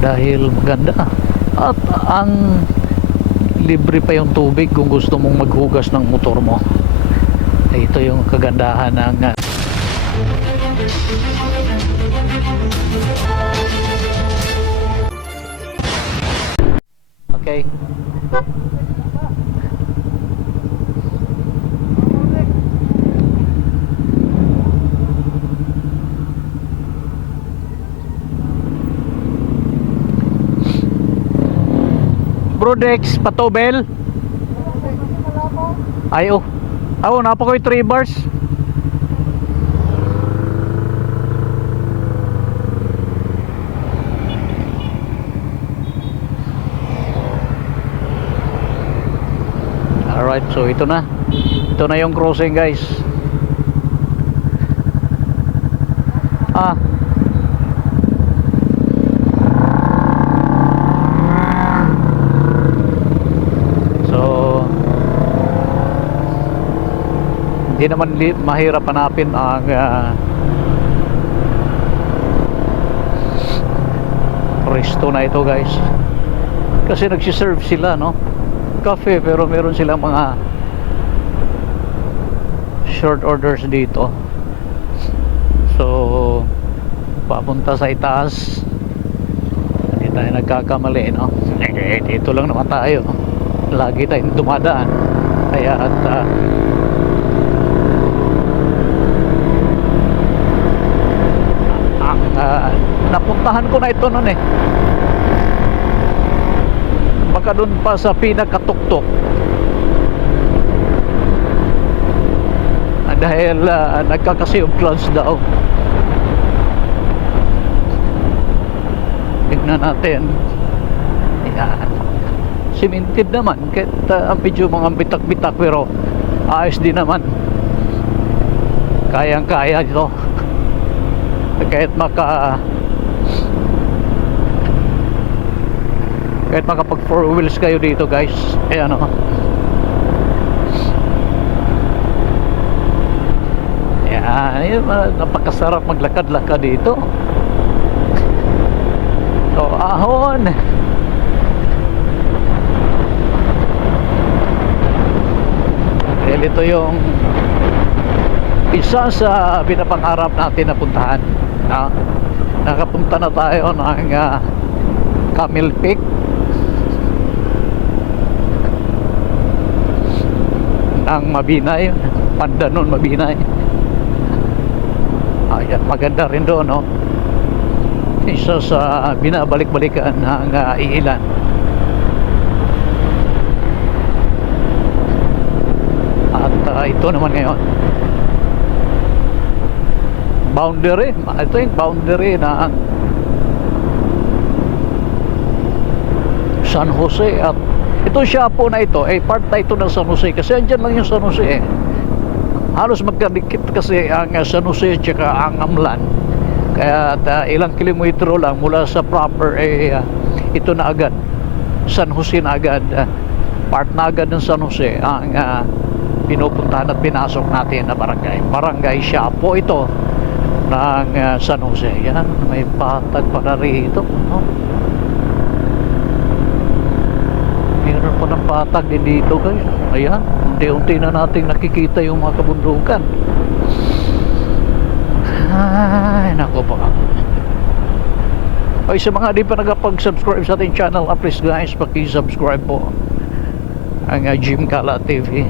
dahil maganda at ang libre pa yung tubig kung gusto mong maghugas ng motor mo. Ito yung kagandahan ng okay. Brodex patobel. Ayo. Ako napa ko 3 bars. Alright, so ito na. Ito na yung crossing, guys. Hindi naman mahirap hanapin ang resto na ito, guys, kasi nagsiserve sila, no, cafe, pero meron silang mga short orders dito. So papunta sa itaas, hindi tayo nagkakamali, no? Dito lang naman tayo, lagi tayong dumadaan, kaya at napuntahan ko na ito noon eh, baka dun pa sa pinakatuktok, dahil nagkakasi of clouds daw. Tignan natin. Ayan, cemented naman, kahit medyo mga bitak-bitak, pero ayos din naman, kayang-kaya ito. Kahit makapag 4 wheels kayo dito, guys. Ayan, o. Ayan, napakasarap maglakad-lakad dito. So, ahon. Dahil ito yung isa sa pinapangarap natin na puntahan. Nakapunta na tayo ng Camel Peak, ng Mabinay, Pandanon, Mabinay. Ayan, maganda rin doon, no? Isa sa binabalik-balikan ng iilan. At ito naman ngayon, boundary. Ito yung boundary na San Jose, at ito Siapo na ito ay part na ito ng San Jose, kasi andyan lang yung San Jose eh. Halos magkadikit kasi ang San Jose at saka ang Amlan, kaya ilang kilometro lang mula sa proper ito na agad, San Jose na agad, part na agad ng San Jose ang pinupuntahan at pinasok natin na barangay Siapo ito ng San Jose. Yan, may patag para rito, no? Mayroon pa ng patag din dito, guys. Ayan, unti-unti na natin nakikita yung mga kabundukan. Ay, nako po. Ay, sa mga di pa nagpag-subscribe sa ating channel, please guys, paki-subscribe po ang Jim Gala TV.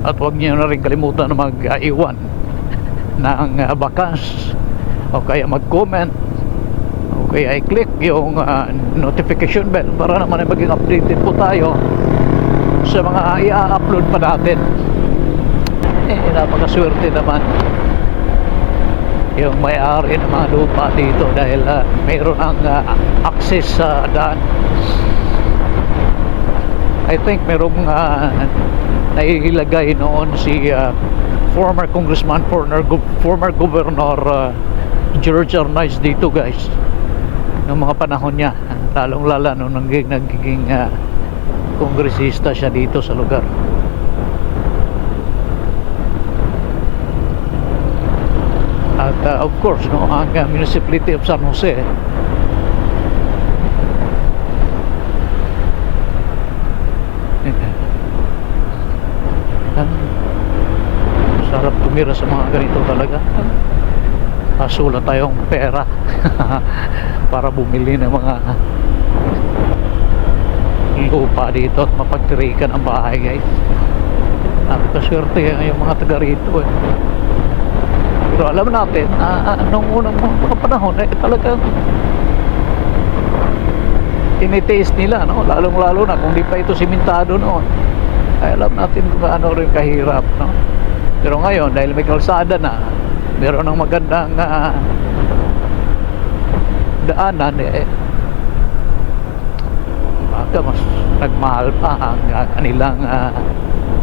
At huwag niyo na rin kalimutan na mag-iwan ng bakas, o kaya mag-comment, o kaya i-click yung notification bell para naman ay maging updated po tayo sa mga i-upload pa natin. Napakaswerte naman yung may-ari ng mga lupa dito, dahil mayroon ang access sa daan. I think mayroong nailagay noon si former congressman, former governor George Arnaiz dito, guys, ng mga panahon niya, lalong lala nung nagiging kongresista siya dito sa lugar. At of course, no, ang municipality of San Jose. Sarap tumira sa mga ganito talaga. Kaso wala tayong pera para bumili ng mga lupa dito at mapagtirikan ang bahay, guys. Napakaswerte yung mga taga rito eh. Pero alam natin, nung unang mga panahon talagang tinitaste nila, no? Lalong lalo na kung di pa ito simentado noon, ay alam natin kung ano rin kahirap, no? Pero ngayon, dahil may kalsada na, meron ng magandang daanan, baka mas nagmahal pa ang kanilang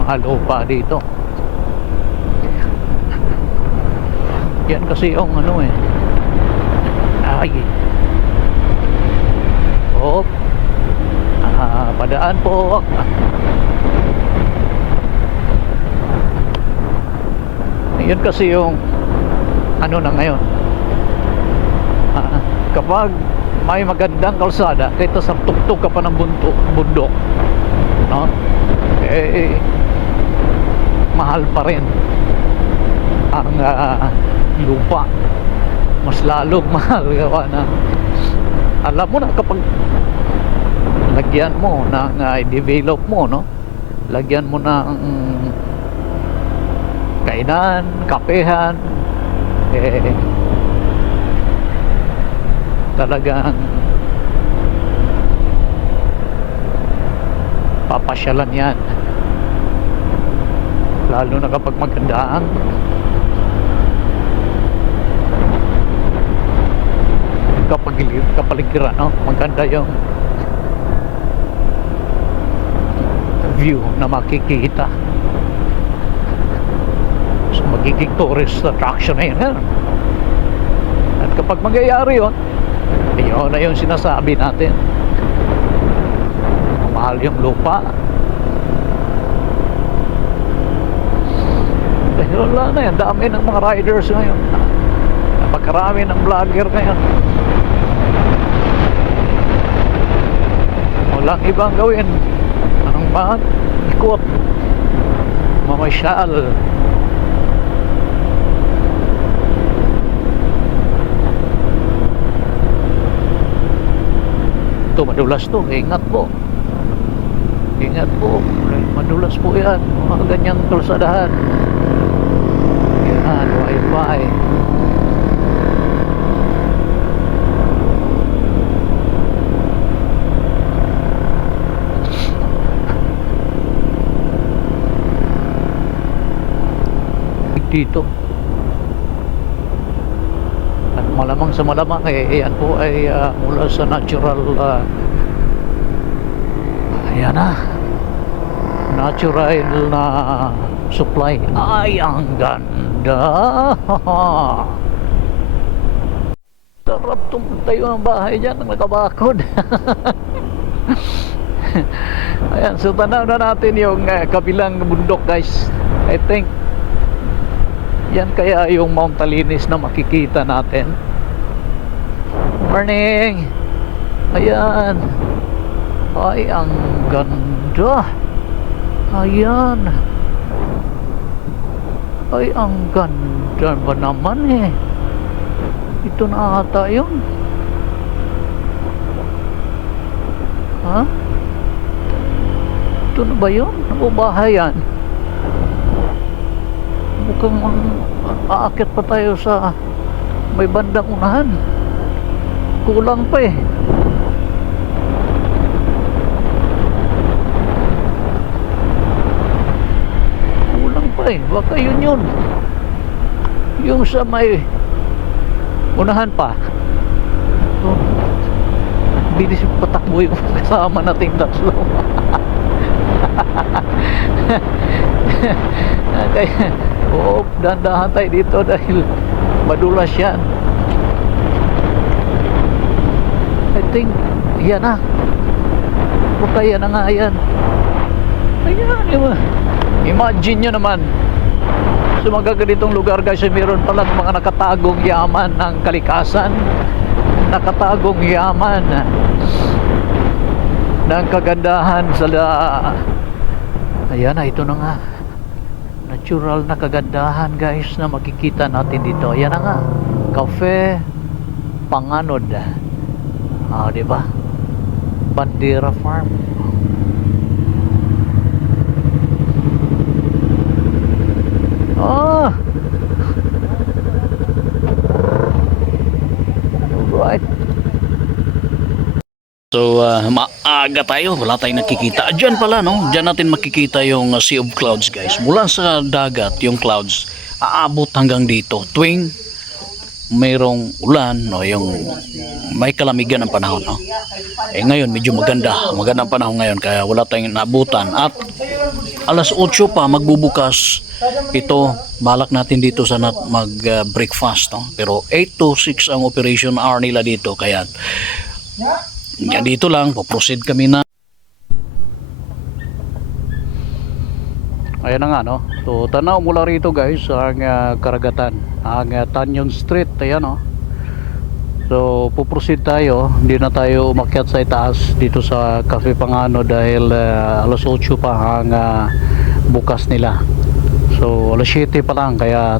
mga lupa dito. Yan kasi yung ano ay padaan po. Yun kasi yung ano na ngayon, kapag may magandang kalsada, kahit sa tuktok ka pa ng bundok, no? Mahal pa rin ang lupa, mas lalong mahal. Gawa na, alam mo na, kapag lagyan mo ng i-develop mo, no? Lagyan mo ng kainan, kapehan, talagang papasyalan yan, lalo na kapag maganda ang kapaligiran, no? Maganda yung view na makikita. So magiging tourist attraction na yun, at kapag mangyayari yun, yun na yung sinasabi natin, mahal yung lupa. Dahil wala na yan, dami ng mga riders ngayon, napakarami ng vlogger ngayon, walang ibang gawin, anong ba? Ikot, mamasyal. Ito madulas to, ingat po, madulas po yan, mga ganyang kalsadahan. Yan, wifi. Dito at malamang sa malamang yan po ay mula sa natural ayan na, natural na supply. Ay, ang ganda. Sarap tayo ng bahay dyan ng nakabakod. Ayan, so tanaw na natin yung kabilang bundok, guys. I think yan kaya yung Mount Talinis na makikita natin. Morning. Ayan. Ay, ang ganda. Ayan. Ay, ang ganda ba naman Ito na ata yun. Ha? Ito na ba yun? O bahay yan? Mukhang aakit pa tayo sa may bandang unahan. Kulang pa baka yun yung sa may unahan pa. So, bilis patakbo yung kasama nating tatlo. Kaya dahan-dahan tayo dito dahil madulas yan. I think yan na, baka yan na nga yan. Ayan, imagine nyo naman Sa mga ganitong lugar guys, meron palang mga nakatagong yaman ng kalikasan, nakatagong yaman ng kagandahan sa ayan na, ito na nga, natural na kagandahan guys na makikita natin dito. Ayan na nga, Cafe Panganod, di ba? Bandera Farm. Alright. So, maaga tayo. Wala tayong nakikita. Diyan pala, no? Diyan natin makikita yung Sea of Clouds, guys. Mula sa dagat, yung clouds, aabot hanggang dito. Tuwing mayroong ulan, no? Yung may kalamigan ng panahon, no? Ngayon, medyo magandang panahon ngayon. Kaya wala tayong naabutan. At alas 8 pa, magbubukas ito. Balak natin dito sana mag-breakfast, no? Pero 8 to 6 ang operation hour nila dito. Kaya yan dito lang, po-proceed kami na. Ayan na nga, no? So, tanaw mula rito guys ang karagatan, ang Tanyon Street. Ayan, no? So, po-proceed tayo. Hindi na tayo umakyat sa itaas dito sa Cafe Pangano dahil alas 8 pa ang bukas nila. So, alas 7 pa lang, kaya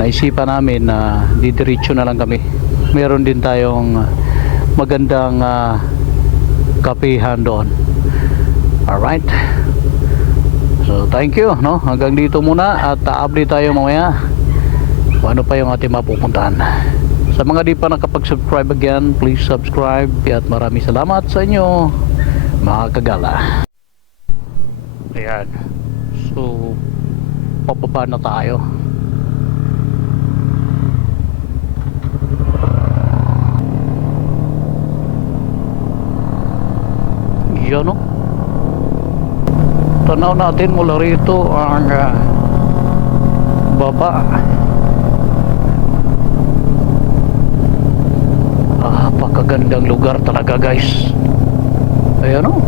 naisipan namin na didiretso na lang kami. Meron din tayong magandang kapihan doon. Alright, so thank you, no? Hanggang dito muna at update tayo mamaya kung ano pa yung ating mapupuntahan. Sa mga di pa nakapag-subscribe, again, please subscribe at maraming salamat sa inyo mga kagala. Ayan, so pababa na tayo. Yan, no? Tanaw natin mula rito ang baba. Pakagandang lugar talaga guys. Ayan, no?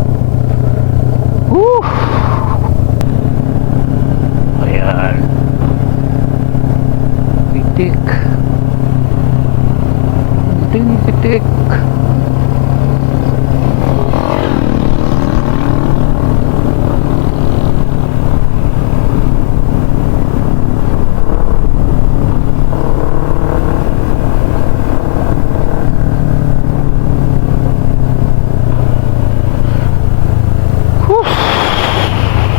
Ayan, pitik, pitik.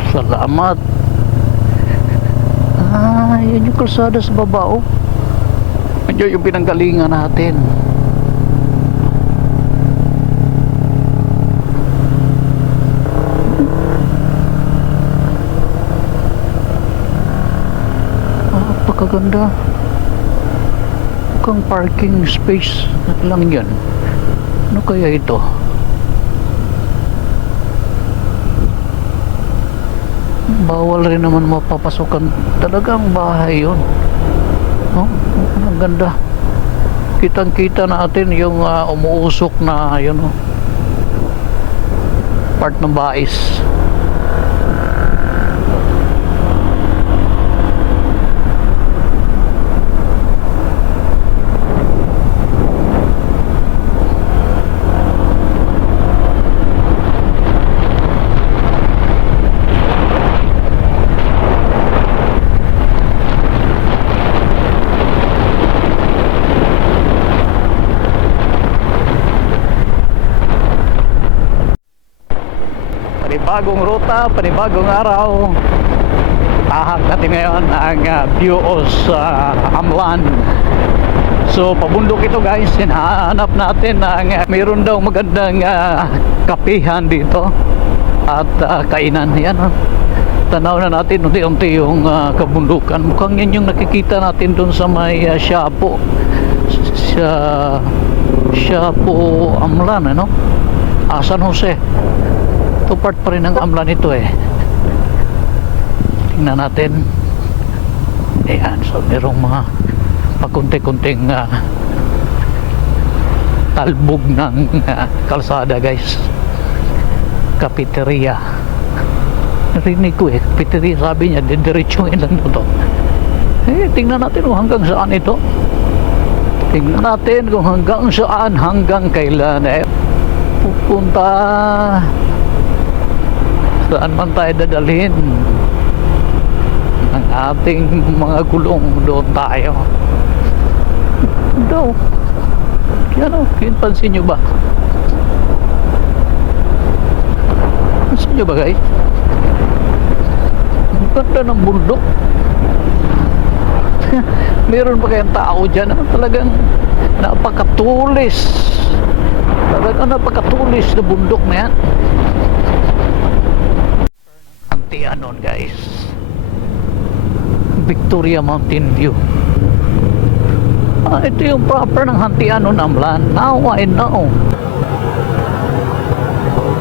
Salamat. Yan yung kalsada sa baba, oh. Yan yung pinanggalingan natin. Napakaganda. Mukhang parking space lang yan. Ano kaya ito? Bawal rin naman mapapasukan. Talagang bahay yun, no? Ang ganda. Kitang kita natin yung umuusok na yun, no? Part ng bais. Panibagong ruta, panibagong araw. Tahak natin ngayon ang view sa Amlan. So pabundok ito guys. Hinahanap natin ang mayroon daw magandang kapihan dito at kainan. Yan, tanaw na natin unti-unti yung kabundukan. Mukhang yan yung nakikita natin dun sa may Shapo, sa Shapo Amlan, ano? San Jose. Ito part pa rin ng Amlan ito eh. Tingnan natin. Ayan, so merong mga pakunti-kunting talbog ng kalsada guys. Cafeteria. Narinig ko eh, cafeteria, sabi niya, didiretsuhin lang ito. Tingnan natin kung hanggang saan ito. Tingnan natin kung hanggang saan, hanggang kailan pupunta. Saan man tayo dadalhin ang ating mga gulong, doon tayo. Daw. Pansin nyo ba? Pansin nyo ba guys? Ang ganda ng bundok. Meron ba kayang tao dyan? Talagang napakatulis. Talagang napakatulis na bundok na yan. Antianon guys. Victoria Mountain View. Ito yung proper ng Antianon Amlan. Now I know.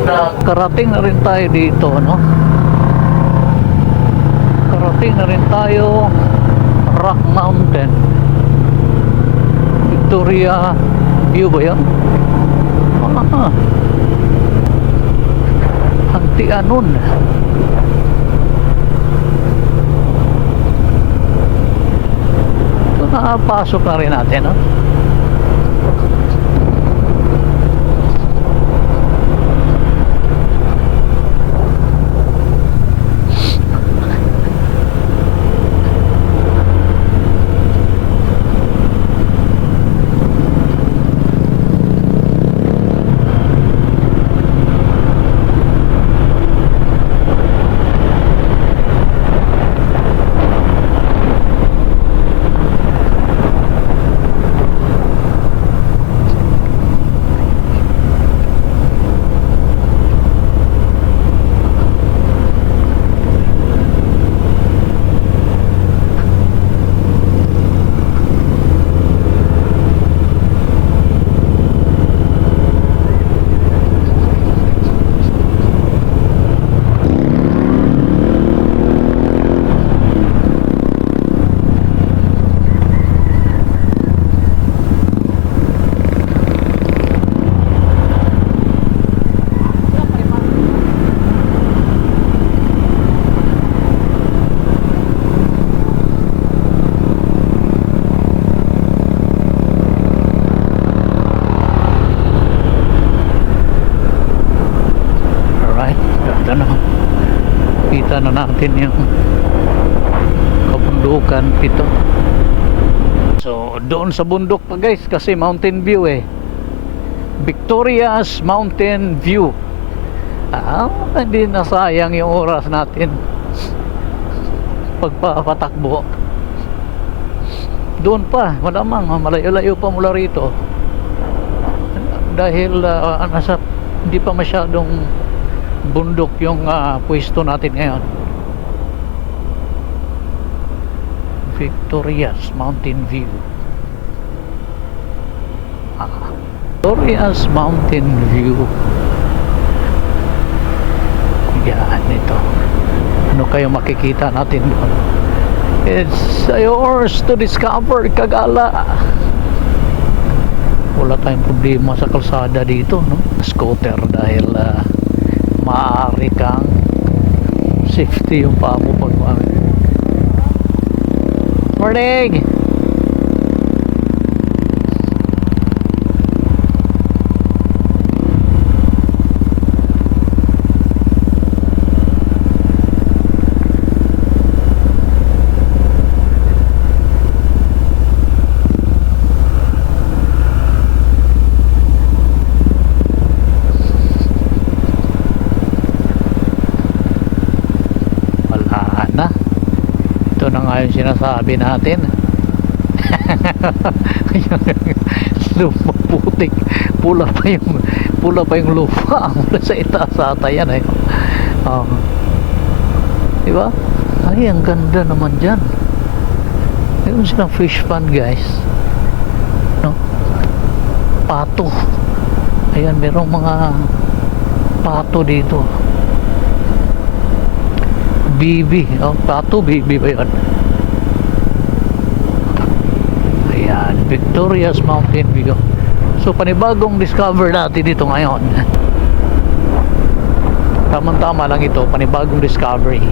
Nakarating na rin tayo dito, no? Karating na rin tayo Rock Mountain. Victoria View ba yan? Antianon. Ito nakapasok na rin natin, no? Kita na natin yung kabundukan ito. So doon sa bundok pa guys, kasi mountain view Victoria's Mountain View. Hindi nasayang yung oras natin pagpapatakbo. Doon pa, malamang malayo-layo pa mula rito, dahil hindi pa masyadong bundok yung pwesto natin ngayon. Victoria's Mountain View. Victoria's Mountain View. Yan ito. Ano kayo makikita natin doon? It's yours to discover, Kagala. Wala tayong problema sa kalsada dito, no? Scooter, dahil maaari kang safety yung paa mo pag morning. Yung sinasabi natin. Lumaputik, pula pa yung lupa mula sa itaas ata yan diba? Ay, ang ganda naman dyan. Mayroon silang fish pond guys, no? Pato. Ayan, mayroong mga pato dito. Bibi, pato, bibi ba yun? Victoria's Mountain View. So panibagong discover natin dito ngayon. Tamang-tama lang ito, panibagong discovery.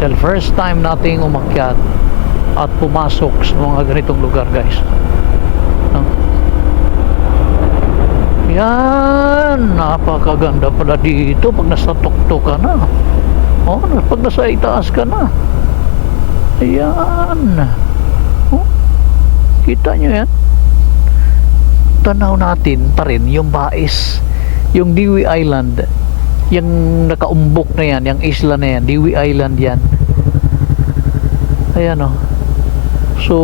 Dahil first time nating umakyat at pumasok sa mga ganitong lugar, guys. No? Yan, napakaganda pala dito pag nasa tuktok ka na. Oh, pag nasa itaas ka na. Ayan. Oh, kita nyo yan? Tanaw natin pa rin yung Bais, yung Dewey Island, yung nakaumbok na yan, yung isla na yan, Dewey Island yan. Ayan, oh. So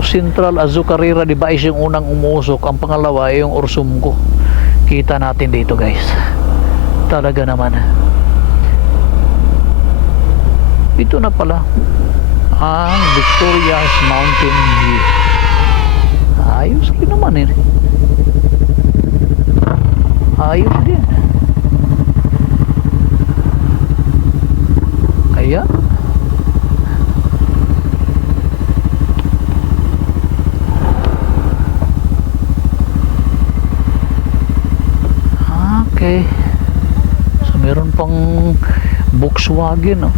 Central Azucarera de Bais yung unang umusok, ang pangalawa ay yung Orsumco. Kita natin dito, guys. Talaga naman. Ito na pala ang Victoria's Mountain View. Ayos din naman eh. Ayos din. Kaya okay. So meron pang Volkswagen, oh.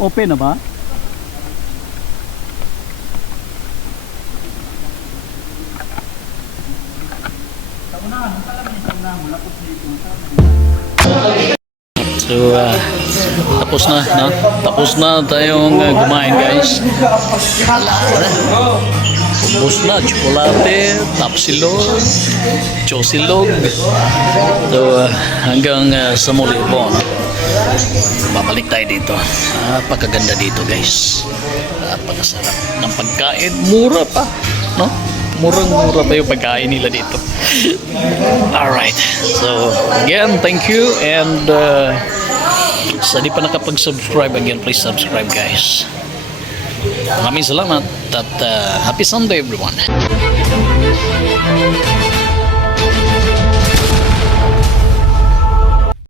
Open na ba? So tapos na, no? Tapos na tayong kumain, guys. Ubus na, tsokolate, tapsilog, chosilog. So hanggang sa muli po, no? Babalik tayo dito. Napakaganda dito, guys. Napakasarap ng pagkain. Mura pa, no? Murang-mura pa yung pagkain nila dito. Alright. So, again, thank you. And sa di pa nakapag-subscribe, again, please subscribe, guys. Maraming salamat. At happy Sunday, everyone.